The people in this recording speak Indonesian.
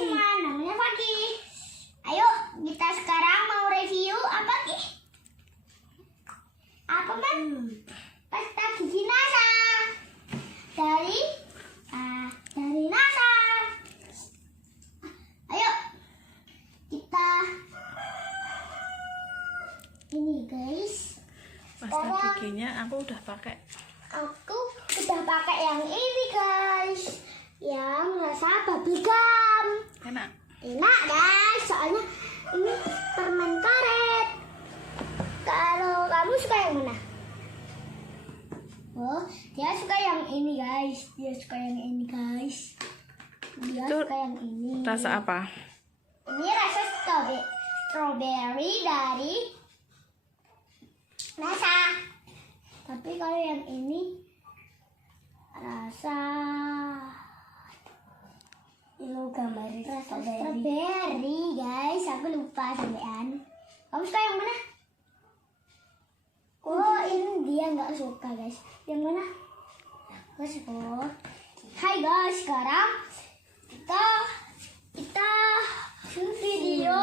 semua, namanya Fakih. Ayo, kita sekarang mau review apa Ki? Apa Man? Pasta gigi NASA dari NASA. Ayo kita ini guys. Pasta giginya aku udah pakai. Aku udah pakai yang ini guys, yang rasa bubblegum. Enak. Enak guys, soalnya ini permen karet. Kalau kamu suka yang mana? Oh, dia suka yang ini guys. Dia suka yang ini guys. Dia Itu suka yang ini. Rasa apa? Ini rasa strawberry dari NASA. Tapi kalau yang ini rasa gambar rasa strawberry guys. Aku lupa sampean. Kamu suka yang mana? Oh, ini dia nggak suka guys. Yang mana? Aku suka. Hai guys, sekarang kita video.